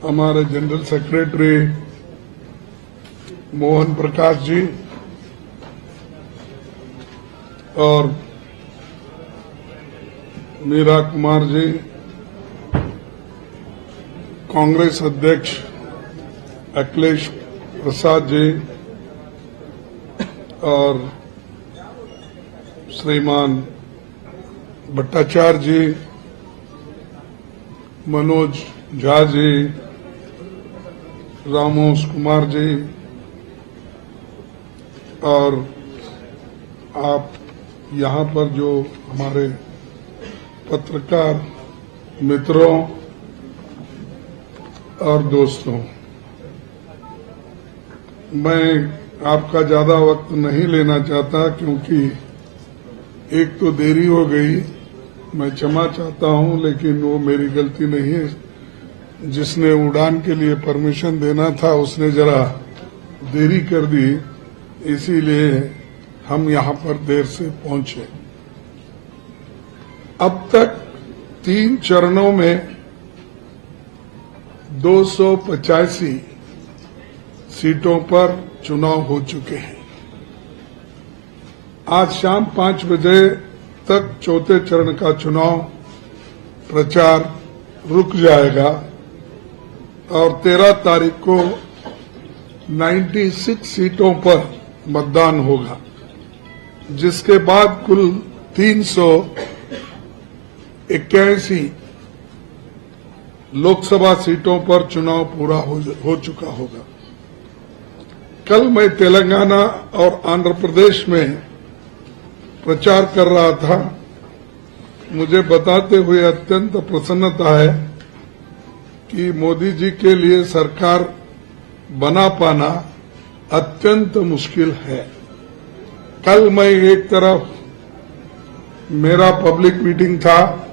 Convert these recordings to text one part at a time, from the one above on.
हमारे general secretary Mohan Prakash ji और मीरा कुमार जी, कांग्रेस अध्यक्ष अखिलेश प्रसाद जी और श्रीमान भट्टाचार्य जी, मनोज झा जी, रामोस कुमार जी और आप यहाँ पर जो हमारे पत्रकार मित्रों और दोस्तों, मैं आपका ज्यादा वक्त नहीं लेना चाहता क्योंकि एक तो देरी हो गई, मैं क्षमा चाहता हूं, लेकिन वो मेरी गलती नहीं है। जिसने उड़ान के लिए परमिशन देना था उसने जरा देरी कर दी, इसीलिए हम यहाँ पर देर से पहुंचे। अब तक 3 चरणों में 285 सीटों पर चुनाव हो चुके हैं। आज शाम 5 बजे तक चौथे चरण का चुनाव प्रचार रुक जाएगा और 13 तारीख को 96 सीटों पर मतदान होगा, जिसके बाद कुल 381 लोकसभा सीटों पर चुनाव पूरा हो चुका होगा। कल मैं तेलंगाना और आंध्र प्रदेश में प्रचार कर रहा था। मुझे बताते हुए अत्यंत प्रसन्नता है कि मोदी जी के लिए सरकार बना पाना अत्यंत मुश्किल है। कल मैं एक तरफ मेरा पब्लिक मीटिंग था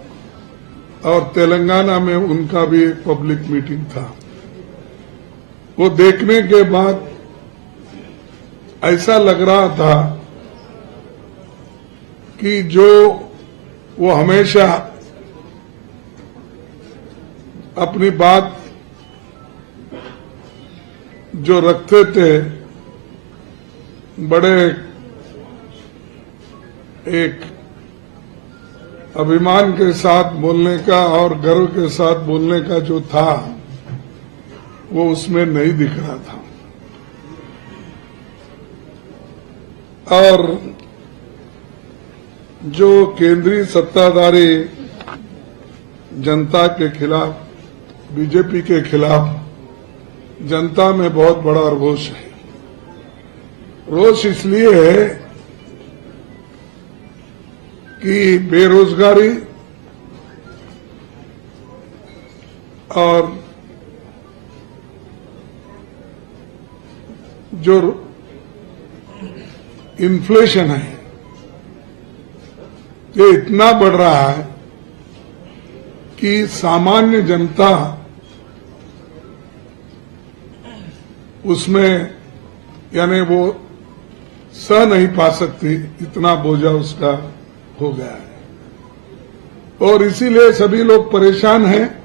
और तेलंगाना में उनका भी एक पब्लिक मीटिंग था। वो देखने के बाद ऐसा लग रहा था कि जो वो हमेशा अपनी बात जो रखते थे, बड़े एक अभिमान के साथ बोलने का और गर्व के साथ बोलने का जो था, वो उसमें नहीं दिख रहा था। और जो केंद्रीय सत्ताधारी जनता के खिलाफ, बीजेपी के खिलाफ जनता में बहुत बड़ा रोष है। रोष इसलिए है कि बेरोजगारी और जो इन्फ्लेशन है ये इतना बढ़ रहा है कि सामान्य जनता उसमें यानी वो सह नहीं पा सकती, इतना बोझा उसका हो गया है। और इसीलिए सभी लोग परेशान हैं।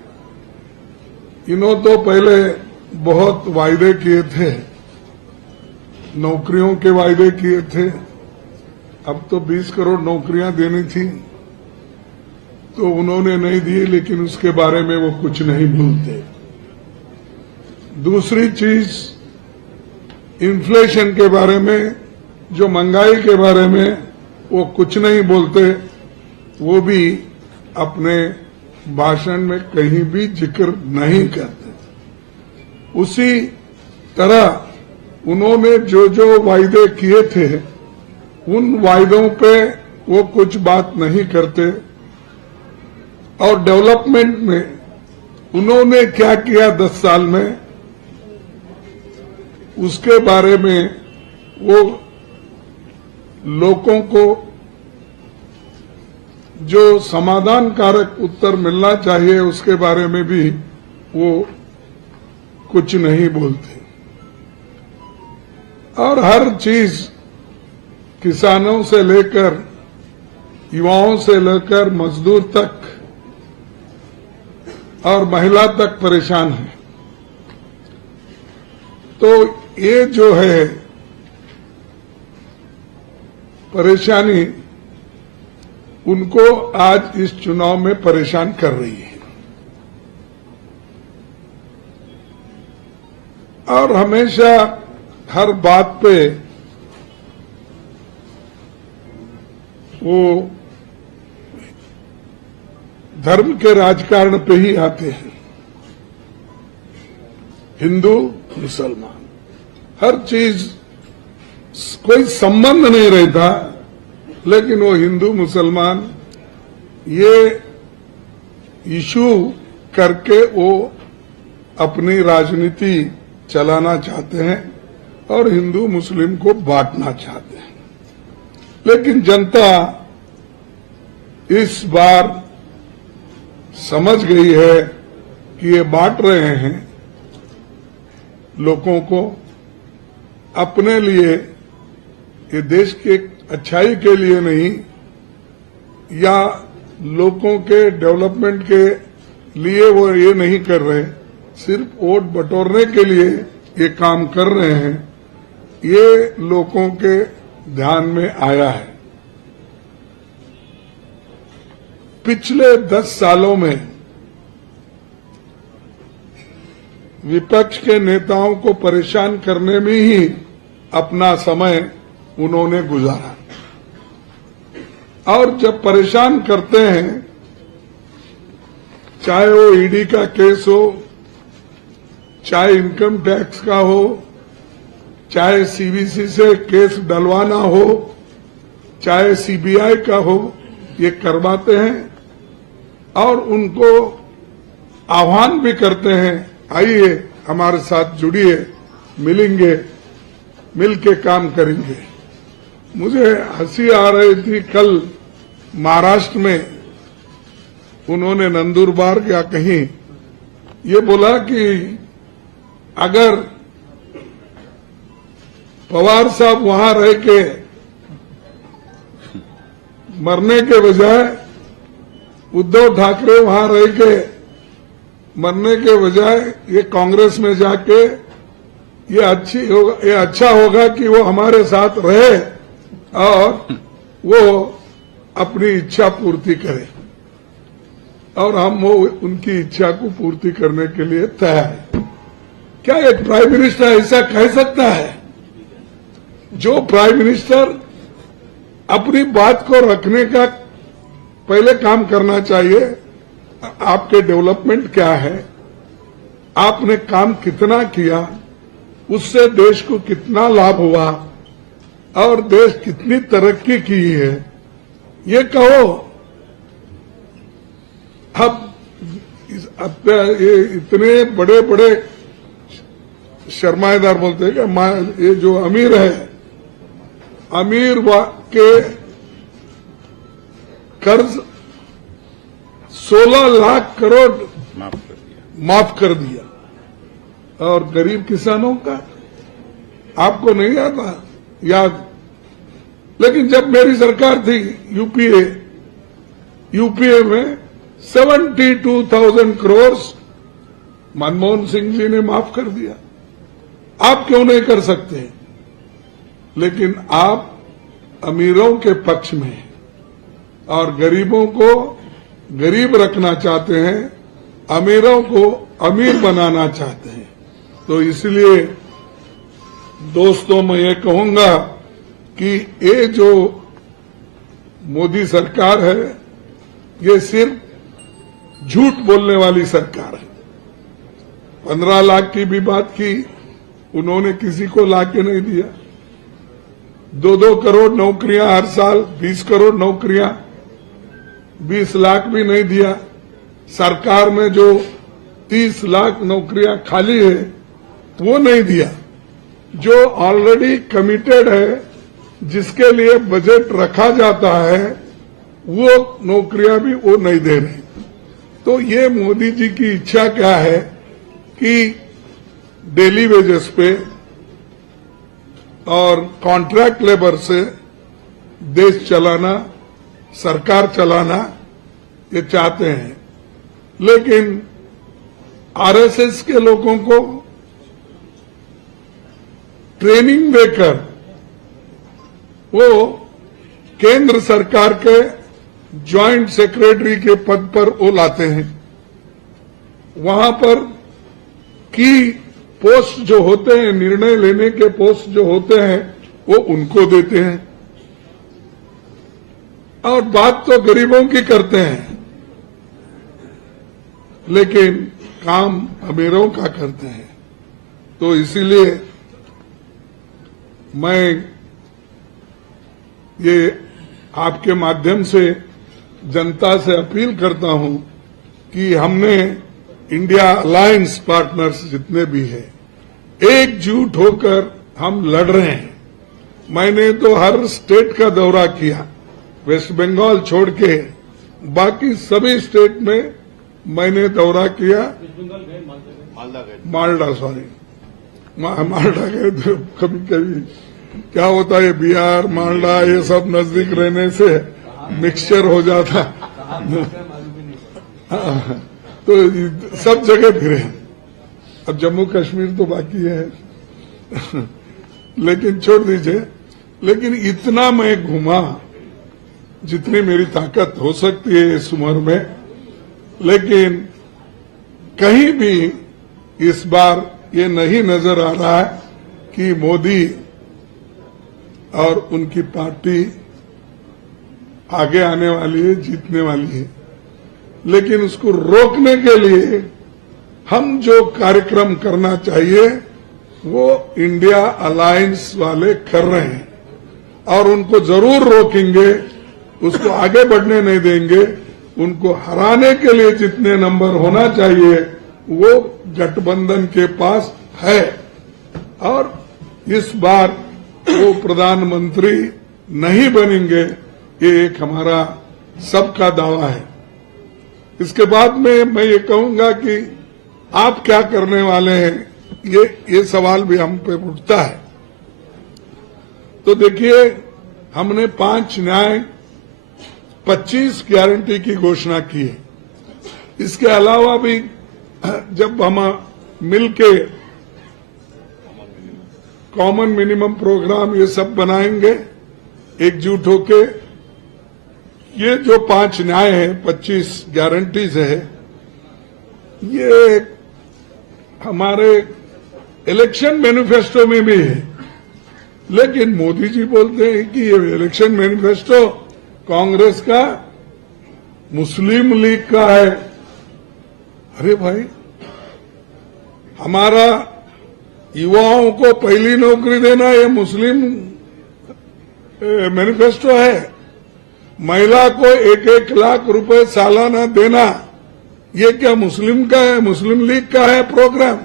इन्होंने तो पहले बहुत वायदे किए थे, नौकरियों के वायदे किए थे। अब तो 20 करोड़ नौकरियां देनी थी तो उन्होंने नहीं दी, लेकिन उसके बारे में वो कुछ नहीं बोलते। दूसरी चीज, इन्फ्लेशन के बारे में, जो महंगाई के बारे में वो कुछ नहीं बोलते, वो भी अपने भाषण में कहीं भी जिक्र नहीं करते। उसी तरह उन्होंने जो जो वायदे किए थे उन वायदों पे वो कुछ बात नहीं करते। और डेवलपमेंट में उन्होंने क्या किया 10 साल में, उसके बारे में वो लोगों को जो समाधान कारक उत्तर मिलना चाहिए उसके बारे में भी वो कुछ नहीं बोलते। और हर चीज किसानों से लेकर युवाओं से लेकर मजदूर तक और महिला तक परेशान है। तो ये जो है परेशानी उनको आज इस चुनाव में परेशान कर रही है। और हमेशा हर बात पे वो धर्म के राजकारण पे ही आते हैं। हिंदू मुसलमान हर चीज कोई संबंध नहीं रहता, लेकिन वो हिंदू मुसलमान ये इशू करके वो अपनी राजनीति चलाना चाहते हैं और हिंदू मुस्लिम को बांटना चाहते हैं। लेकिन जनता इस बार समझ गई है कि ये बांट रहे हैं लोगों को अपने लिए, ये देश के अच्छाई के लिए नहीं या लोगों के डेवलपमेंट के लिए वो ये नहीं कर रहे, सिर्फ वोट बटोरने के लिए ये काम कर रहे हैं। ये लोगों के ध्यान में आया है। पिछले 10 सालों में विपक्ष के नेताओं को परेशान करने में ही अपना समय उन्होंने गुजारा, और जब परेशान करते हैं, चाहे वो ईडी का केस हो, चाहे इनकम टैक्स का हो, चाहे सीवीसी से केस डलवाना हो, चाहे सीबीआई का हो, ये करवाते हैं और उनको आह्वान भी करते हैं, आइए हमारे साथ जुड़िए, मिलेंगे, मिलके काम करेंगे। मुझे हंसी आ रही थी, कल महाराष्ट्र में उन्होंने नंदुरबार या कहीं ये बोला कि अगर पवार साहब वहां रह के मरने के बजाय, उद्धव ठाकरे वहां रह के मरने के बजाय ये कांग्रेस में जाके ये अच्छा होगा कि वो हमारे साथ रहे और वो अपनी इच्छा पूर्ति करे, और हम वो उनकी इच्छा को पूर्ति करने के लिए तैयार हैं। क्या एक प्राइम मिनिस्टर ऐसा कह सकता है? जो प्राइम मिनिस्टर अपनी बात को रखने का पहले काम करना चाहिए, आपके डेवलपमेंट क्या है, आपने काम कितना किया, उससे देश को कितना लाभ हुआ और देश कितनी तरक्की की है, ये कहो। अब ये इतने बड़े बड़े सरमाएदार बोलते हैं कि ये जो अमीर है, अमीर के कर्ज 16 लाख करोड़ माफ कर दिया, और गरीब किसानों का आपको नहीं आता याद? लेकिन जब मेरी सरकार थी यूपीए में 72,000 करोड़ मनमोहन सिंह जी ने माफ कर दिया। आप क्यों नहीं कर सकते? लेकिन आप अमीरों के पक्ष में हैं और गरीबों को गरीब रखना चाहते हैं, अमीरों को अमीर बनाना चाहते हैं। तो इसलिए दोस्तों, मैं ये कहूंगा कि ये जो मोदी सरकार है, ये सिर्फ झूठ बोलने वाली सरकार है। 15 लाख की भी बात की, उन्होंने किसी को लाके नहीं दिया। 2-2 करोड़ नौकरियां हर साल, 20 करोड़ नौकरियां, 20 लाख भी नहीं दिया। सरकार में जो 30 लाख नौकरियां खाली है वो नहीं दिया। जो ऑलरेडी कमिटेड है, जिसके लिए बजट रखा जाता है, वो नौकरियां भी वो नहीं दे रहे। तो ये मोदी जी की इच्छा क्या है कि डेली वेजेस पे और कॉन्ट्रैक्ट लेबर से देश चलाना, सरकार चलाना, ये चाहते हैं। लेकिन आरएसएस के लोगों को ट्रेनिंग देकर वो केंद्र सरकार के ज्वाइंट सेक्रेटरी के पद पर वो लाते हैं। वहां पर की पोस्ट जो होते हैं, निर्णय लेने के पोस्ट जो होते हैं, वो उनको देते हैं और बात तो गरीबों की करते हैं, लेकिन काम अमीरों का करते हैं। तो इसीलिए मैं ये आपके माध्यम से जनता से अपील करता हूं कि हमने इंडिया अलायंस पार्टनर्स जितने भी हैं, एकजुट होकर हम लड़ रहे हैं। मैंने तो हर स्टेट का दौरा किया, वेस्ट बंगाल छोड़ के बाकी सभी स्टेट में मैंने दौरा किया। मालदा सॉरी मालदा गए तो कभी कभी क्या होता है, बिहार मालदा ये सब नजदीक रहने से मिक्सचर हो जाता। तो सब जगह फिरे। अब जम्मू कश्मीर तो बाकी है लेकिन छोड़ दीजिए। लेकिन इतना मैं घूमा जितनी मेरी ताकत हो सकती है इस उम्र में, लेकिन कहीं भी इस बार ये नहीं नजर आ रहा है कि मोदी और उनकी पार्टी आगे आने वाली है, जीतने वाली है। लेकिन उसको रोकने के लिए हम जो कार्यक्रम करना चाहिए वो इंडिया अलायंस वाले कर रहे हैं और उनको जरूर रोकेंगे, उसको आगे बढ़ने नहीं देंगे। उनको हराने के लिए जितने नंबर होना चाहिए वो गठबंधन के पास है और इस बार वो प्रधानमंत्री नहीं बनेंगे, ये एक हमारा सबका दावा है। इसके बाद में मैं ये कहूंगा कि आप क्या करने वाले हैं, ये सवाल भी हम पे उठता है। तो देखिए, हमने 5 न्याय 25 गारंटी की घोषणा की है। इसके अलावा भी जब हम मिलके कॉमन मिनिमम प्रोग्राम ये सब बनाएंगे एकजुट होके, ये जो 5 न्याय है 25 गारंटीज है, ये हमारे इलेक्शन मैनिफेस्टो में भी है। लेकिन मोदी जी बोलते हैं कि ये इलेक्शन मैनिफेस्टो कांग्रेस का, मुस्लिम लीग का है। अरे भाई, हमारा युवाओं को पहली नौकरी देना ये मुस्लिम मैनिफेस्टो है। महिला को 1-1 लाख रुपए सालाना देना ये क्या मुस्लिम का है, मुस्लिम लीग का है प्रोग्राम।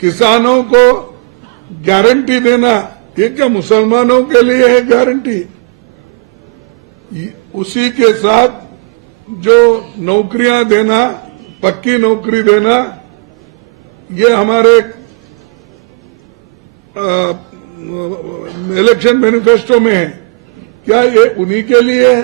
किसानों को गारंटी देना ये क्या मुसलमानों के लिए है गारंटी। उसी के साथ जो नौकरियां देना, पक्की नौकरी देना, ये हमारे इलेक्शन मैनिफेस्टो में है। क्या ये उन्हीं के लिए है?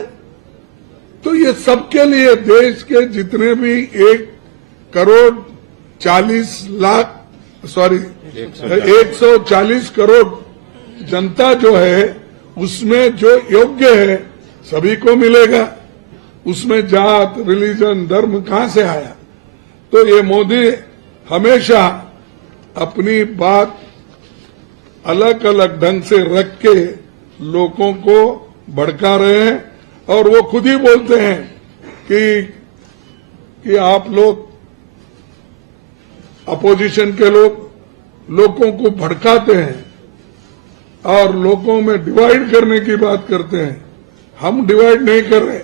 तो ये सबके लिए, देश के जितने भी 140 करोड़ जनता जो है, उसमें जो योग्य है सभी को मिलेगा। उसमें जात, रिलीजन, धर्म कहां से आया? तो ये मोदी हमेशा अपनी बात अलग अलग ढंग से रख के लोगों को भड़का रहे हैं और वो खुद ही बोलते हैं कि आप लोग अपोजिशन के लोगों को भड़काते हैं और लोगों में डिवाइड करने की बात करते हैं। हम डिवाइड नहीं कर रहे,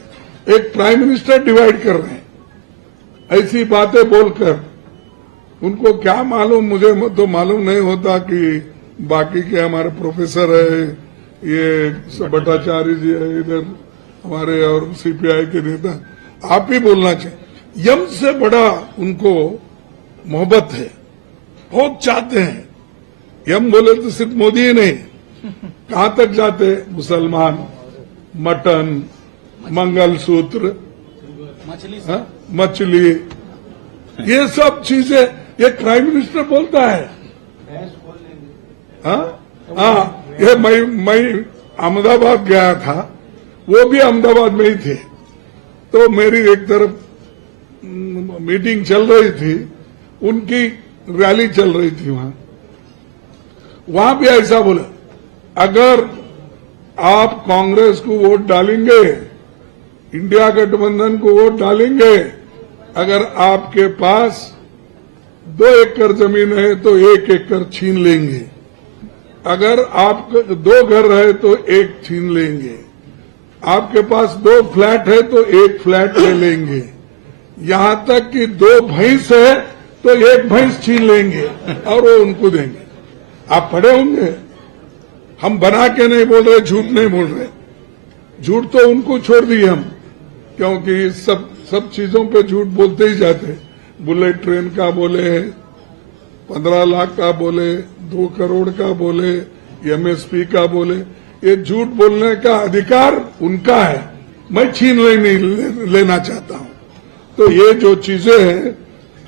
एक प्राइम मिनिस्टर डिवाइड कर रहे हैं ऐसी बातें बोलकर। उनको क्या मालूम, मुझे तो मालूम नहीं होता कि बाकी के हमारे प्रोफेसर है, ये भट्टाचार्य जी है इधर हमारे, और सीपीआई के नेता, आप ही बोलना चाहिए। यम से बड़ा उनको मोहब्बत है, बहुत चाहते हैं। यम बोले तो सिर्फ मोदी ही नहीं, कहां तक जाते, मुसलमान, मटन, मंगलसूत्र, मछली, ये सब चीजें एक प्राइम मिनिस्टर बोलता है। ये मैं अहमदाबाद गया था, वो भी अहमदाबाद में ही थे, तो मेरी एक तरफ मीटिंग चल रही थी, उनकी रैली चल रही थी वहां भी ऐसा बोले, अगर आप कांग्रेस को वोट डालेंगे, इंडिया गठबंधन को वोट डालेंगे, अगर आपके पास 2 एकड़ जमीन है तो 1 एकड़ छीन लेंगे, अगर आप 2 घर है तो 1 छीन लेंगे, आपके पास 2 फ्लैट है तो 1 फ्लैट ले लेंगे, यहां तक कि 2 भैंस है तो 1 भैंस छीन लेंगे और वो उनको देंगे। आप पढ़े होंगे, हम बना के नहीं बोल रहे, झूठ नहीं बोल रहे, झूठ तो उनको छोड़ दिए हम, क्योंकि सब चीजों पे झूठ बोलते ही जाते। बुलेट ट्रेन का बोले, 15 लाख का बोले, 2 करोड़ का बोले, एमएसपी का बोले, ये झूठ बोलने का अधिकार उनका है, मैं छीन लेना चाहता हूं। तो ये जो चीजें हैं,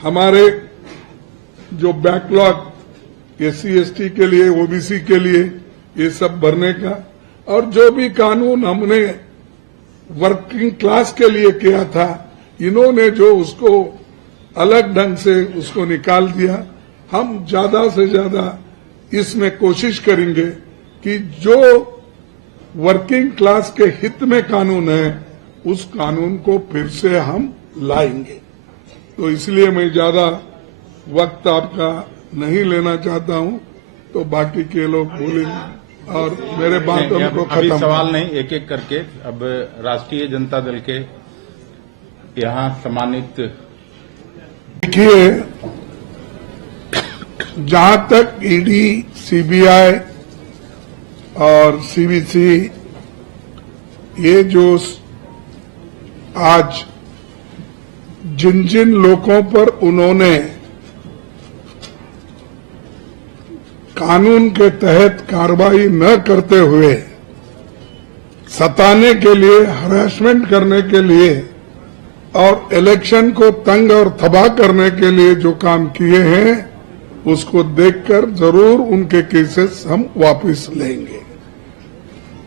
हमारे जो बैकलॉग SC ST के लिए, OBC के लिए, ये सब भरने का, और जो भी कानून हमने वर्किंग क्लास के लिए किया था, इन्होंने जो उसको अलग ढंग से उसको निकाल दिया। हम ज्यादा से ज्यादा इसमें कोशिश करेंगे कि जो वर्किंग क्लास के हित में कानून है, उस कानून को फिर से हम लाएंगे। तो इसलिए मैं ज्यादा वक्त आपका नहीं लेना चाहता हूं, तो बाकी के लोग बोलेंगे और मेरे बातों को अभी खत्म। सवाल नहीं, एक एक करके। अब राष्ट्रीय जनता दल के यहाँ सम्मानित, देखिए, जहां तक ED, CBI और CBC, ये जो आज जिन जिन लोगों पर उन्होंने कानून के तहत कार्रवाई न करते हुए सताने के लिए, हरासमेंट करने के लिए और इलेक्शन को तंग और तबाह करने के लिए जो काम किए हैं, उसको देखकर जरूर उनके केसेस हम वापस लेंगे।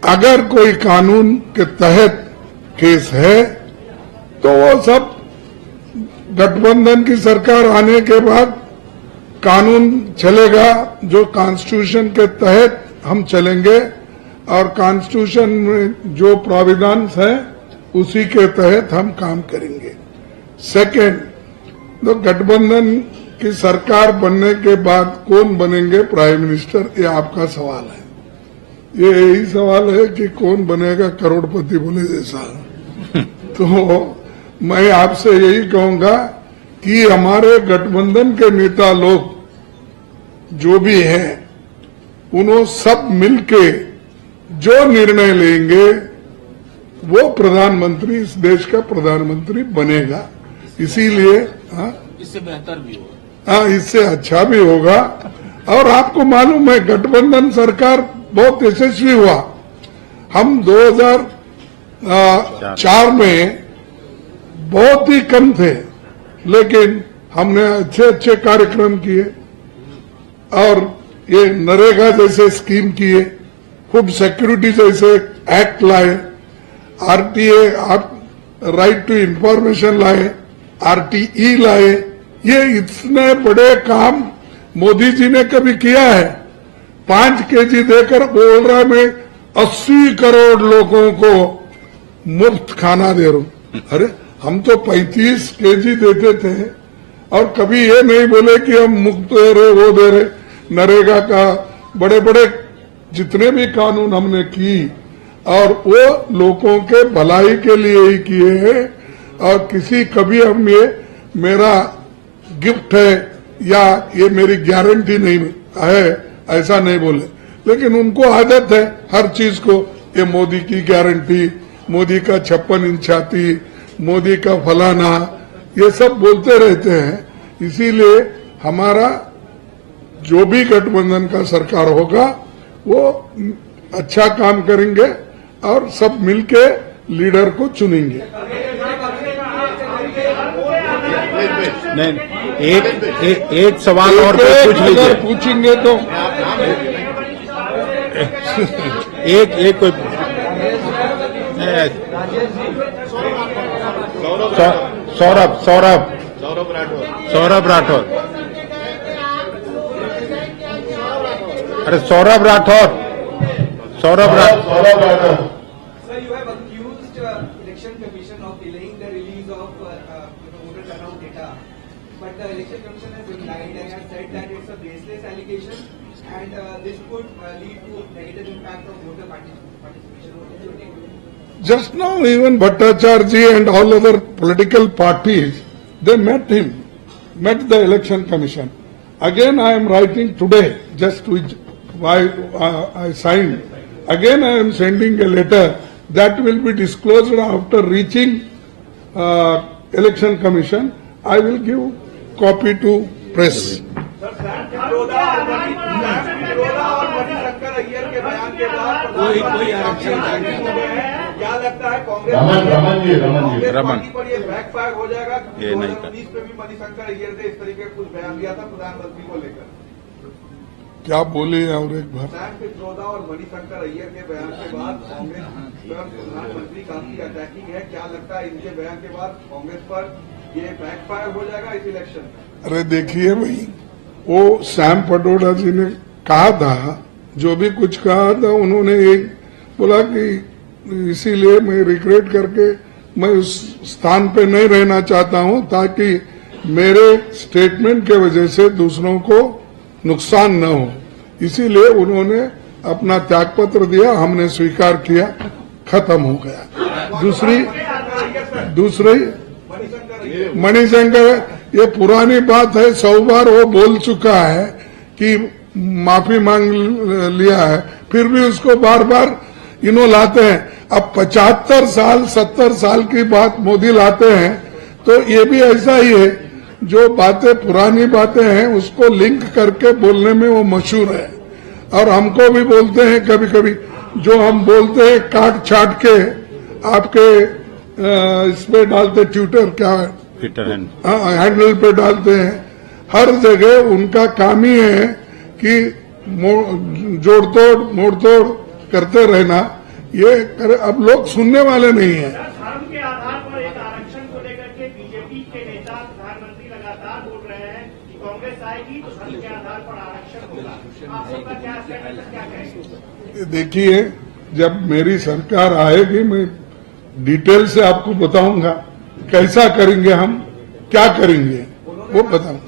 अगर कोई कानून के तहत केस है तो वो सब गठबंधन की सरकार आने के बाद कानून चलेगा, जो कॉन्स्टिट्यूशन के तहत हम चलेंगे और कॉन्स्टिट्यूशन में जो प्राविधान है उसी के तहत हम काम करेंगे। सेकंड, तो गठबंधन की सरकार बनने के बाद कौन बनेंगे प्राइम मिनिस्टर, ये आपका सवाल है। ये यही सवाल है कि कौन बनेगा करोड़पति बोले जैसा। तो मैं आपसे यही कहूंगा कि हमारे गठबंधन के नेता लोग जो भी हैं, उन्होंने सब मिलके जो निर्णय लेंगे वो प्रधानमंत्री, इस देश का प्रधानमंत्री बनेगा। इसीलिए इससे बेहतर भी होगा, इससे अच्छा भी होगा। और आपको मालूम है, गठबंधन सरकार बहुत यशस्वी हुआ। हम 2004 में बहुत ही कम थे, लेकिन हमने अच्छे अच्छे कार्यक्रम किए और ये नरेगा जैसे स्कीम किए, फूड सिक्योरिटी जैसे एक्ट लाए, RTA, राइट टू इंफॉर्मेशन लाए, RTE लाए। ये इतने बड़े काम मोदी जी ने कभी किया है। 5 केजी देकर बोल रहा मैं 80 करोड़ लोगों को मुफ्त खाना दे रहा हूं। अरे हम तो 35 केजी देते थे और कभी ये नहीं बोले कि हम मुफ्त दे रहे, वो दे रहे। नरेगा का बड़े बड़े जितने भी कानून हमने की और वो लोगों के भलाई के लिए ही किए हैं। और किसी कभी हम ये मेरा गिफ्ट है या ये मेरी गारंटी नहीं है ऐसा नहीं बोले, लेकिन उनको आदत है हर चीज को, ये मोदी की गारंटी, मोदी का 56 इंच छाती, मोदी का फलाना, ये सब बोलते रहते हैं। इसीलिए हमारा जो भी गठबंधन का सरकार होगा वो अच्छा काम करेंगे और सब मिलके लीडर को चुनेंगे। नहीं, एक सवाल और पूछ लीजिए। पूछेंगे तो एक कोई सौरभ राठौर अरे Saurabh Rathore Sir, you have accused Election Commission of delaying the release of voter turnout data, but the Election Commission has denied and has said that it's a baseless allegation and this could lead to negative impact of voter participation. What is your take? Just now, even Bhattacharya and all other political parties, they met the election commission. Again, I am writing today, just why I signed. Again, I am sending a letter that will be disclosed after reaching election commission. I will give copy to press. कोई आरक्षण क्या लगता है कांग्रेस रमन पर ये backfire हो जाएगा? ये नहीं 2019 में भी मणिशंकर अय्यर ने इस तरीके का कुछ बयान दिया था प्रधानमंत्री को लेकर। क्या बोले और एक बार सैम पित्रोदा और मणिशंकर अय्यर के बयान के बाद कांग्रेस पर प्रधानमंत्री काफी अटैकिंग है। क्या लगता है इनके बयान के बाद कांग्रेस पर ये बैकफायर हो जाएगा इस इलेक्शन में? अरे देखिए भाई, वो सैम पित्रोदा जी ने कहा था, जो भी कुछ कहा था, उन्होंने एक बोला कि इसीलिए मैं रिग्रेट करके मैं उस स्थान पे नहीं रहना चाहता हूं ताकि मेरे स्टेटमेंट के वजह से दूसरों को नुकसान न हो। इसीलिए उन्होंने अपना त्यागपत्र दिया, हमने स्वीकार किया, खत्म हो गया। दूसरी मणिशंकर, ये पुरानी बात है, 100 बार वो बोल चुका है कि माफी मांग लिया है, फिर भी उसको बार बार लाते हैं। अब 75 साल 70 साल की बात मोदी लाते हैं, तो ये भी ऐसा ही है, जो बातें पुरानी बातें हैं उसको लिंक करके बोलने में वो मशहूर है। और हमको भी बोलते हैं कभी कभी, जो हम बोलते हैं काट छाट के आपके इस पे डालते, ट्विटर क्या ट्विटर हैंडल पे डालते हैं। हर जगह उनका काम ही है कि जोड़ तोड़ मोड़ तोड़ करते रहना। ये अब लोग सुनने वाले नहीं है। धर्म के आधार पर एक आरक्षण को लेकर के बीजेपी के नेता प्रधानमंत्री लगातार बोल रहे हैं कि कांग्रेस आएगी तो धर्म के आधार पर आरक्षण होगा। आप सबका क्या कहेंगे? देखिए, जब मेरी सरकार आएगी मैं डिटेल से आपको बताऊंगा कैसा करेंगे, हम क्या करेंगे वो बताऊंगा।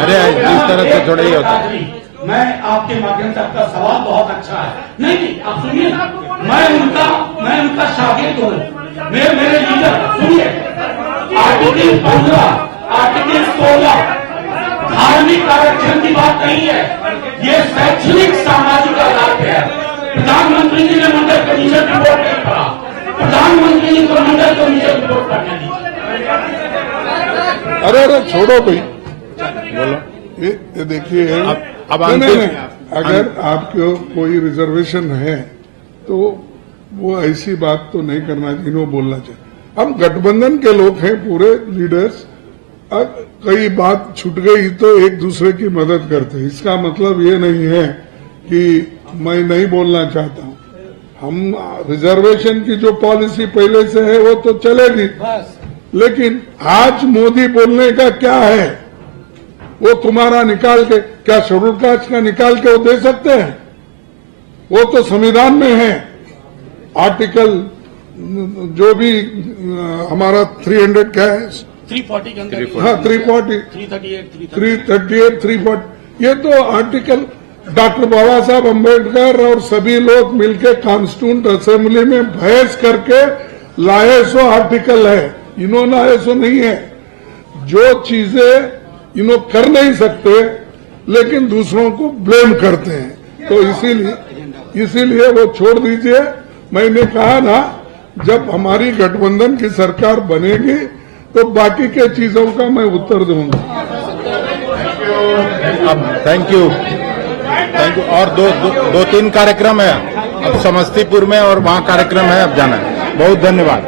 अरे इस तरह से थोड़ा ही होता है। मैं आपके माध्यम से, आपका सवाल बहुत अच्छा है। नहीं, आप सुनिए, मैं उनका शागिर्द हूँ, मेरे लीडर। सुनिए, आर्टिकल 15, आर्टिकल 16 धार्मिक आरक्षण की बात नहीं है, ये शैक्षणिक सामाजिक आधार पे है। प्रधानमंत्री जी ने मंडल कमीशन रिपोर्ट नहीं पढ़ा, प्रधानमंत्री जी को मंडल कमीशन रिपोर्ट पढ़ने दी। अरे छोड़ो भाई, बोलो। ये देखिए, अब नहीं, अगर आपको कोई रिजर्वेशन है तो वो ऐसी बात तो नहीं करना चाहिए, वो बोलना चाहिए। हम गठबंधन के लोग हैं, पूरे लीडर्स। कई बात छूट गई तो एक दूसरे की मदद करते हैं। इसका मतलब ये नहीं है कि मैं नहीं बोलना चाहता हूं। हम रिजर्वेशन की जो पॉलिसी पहले से है वो तो चलेगी, लेकिन आज मोदी बोलने का क्या है? वो तुम्हारा निकाल के, क्या शेड्यूल कास्ट का निकाल के वो दे सकते हैं? वो तो संविधान में है, आर्टिकल जो भी हमारा 300 क्या है, 340 के अंदर। हाँ 340, 338, 340, ये तो आर्टिकल डॉक्टर बाबा साहब अम्बेडकर और सभी लोग मिलकर कॉन्स्टिट्यूंट असेंबली में बहस करके लाए सो आर्टिकल है, इन्होंने लाए सो नहीं है। जो चीजें इन्हों कर नहीं सकते लेकिन दूसरों को ब्लेम करते हैं, तो इसीलिए वो छोड़ दीजिए। मैंने कहा ना, जब हमारी गठबंधन की सरकार बनेगी तो बाकी के चीजों का मैं उत्तर दूंगा। अब थैंक यू। और दो तीन कार्यक्रम है, अब समस्तीपुर में और वहाँ कार्यक्रम है, अब जाना है। बहुत धन्यवाद।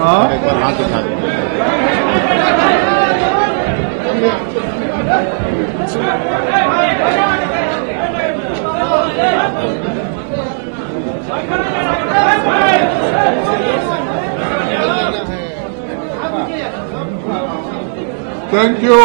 हाँ। Thank you